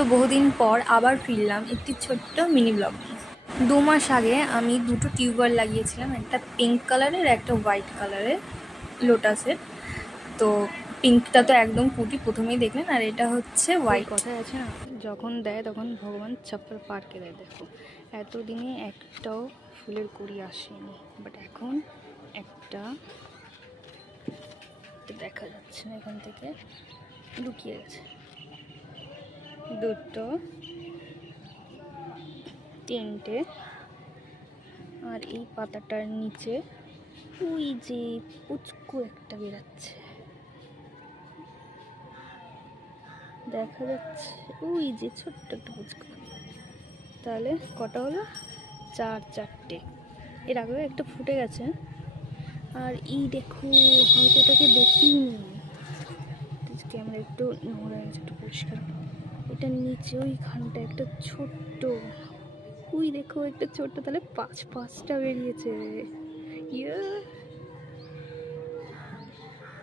তো বহুদিন পর আবার ফিরলাম একটি ছোট্ট মিনি ব্লগ নিয়ে। 2 মাস আগে আমি দুটো টিউবওয়েল লাগিয়েছিলাম, একটা পিঙ্ক কালারের একটা হোয়াইট কালারের লোটাসের। তো পিঙ্কটা তো একদম কুটি প্রথমেই দেখলেন, আর এটা হচ্ছে হোয়াইট। কথায় আছে না, যখন দেয় তখন ভগবান ছাপ্পার পার্কে দেয়। দেখো এতদিনে একটাও ফুলের কুড়ি আসেনি, বাট এখন একটা দেখা যাচ্ছে না, এখান থেকে লুকিয়ে গেছে। দুটো, তিনটে, আর এই পাতাটার নিচে ওই যে পুচকু একটা বেরাচ্ছে, দেখা যাচ্ছে ওই যে ছোট্ট একটা পুচকু। তাহলে কটা হলো? চারটে। এর আগেও একটা ফুটে গেছে। আর এই দেখো, হয়তো এটাকে দেখিনি, ক্যামেরা একটু নোংরা হয়েছে, একটু পরিষ্কার। এটার নিচে ওইখানটা একটা ছোট্ট, ওই দেখো একটা ছোট্ট, তাহলে পাঁচটা বেরিয়েছে। ইয়ে